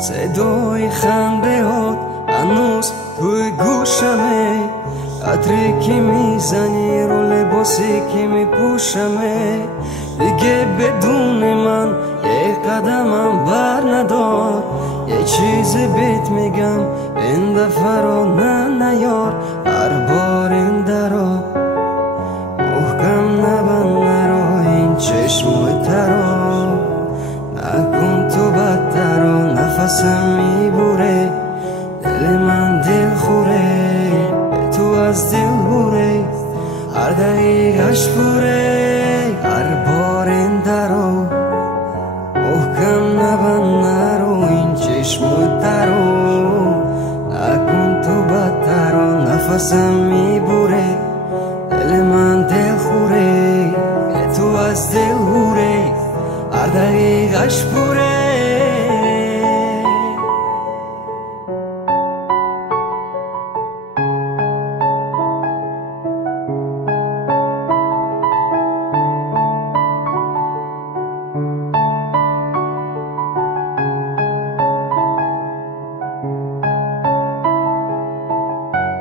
صدای خنده هات هنوز توی گوشمه، عطری که میزنی رو لباسی که میپوشمه. دیگه بدون من یه قدمم بر ندار، یه چیز بهت میگم این دفعه رو نیار. هر بار این درو محکم نبند، نرو این چشموی ترو نکن تو بدتر و نفسم میبوره. دل من دل خوره به تو از دل بوره، هر دقیقش بوره. هر بار این درو محکم نبند، نرو این چشموی ترو نکن تو بدتر و نفسم میبوره. دل من دل خوره به تو از دل بوره، هر دقیقش بوره.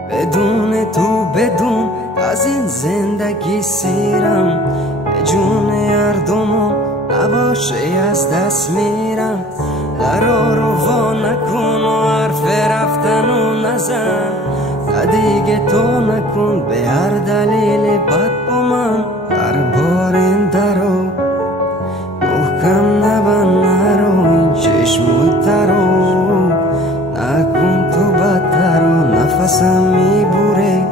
بدون تو بدون از این زندگی سیرم، به جون هر دومون نباشه از دست میرم. درا رو وا نکن و حرف رفتنو نزن، دیگه تو نکن به هر دلیل بد با من. هر بار این درو محکم نبند، نرو این چشموی ترو نکن تو بدتر و نفسم میبوره.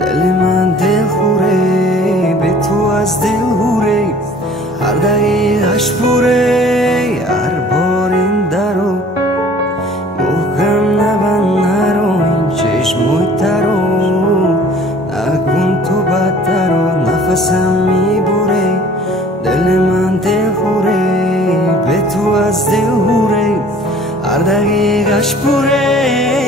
دل من دل خوره به تو از دل بوره، هر دقیقش بوره. هر بار این درو محکم نبند، نرو این چشموی ترو نکن تو بدتر و نفسم میبوره. دل من دل خوره به تو از دل بوره، هر دقیقش بوره.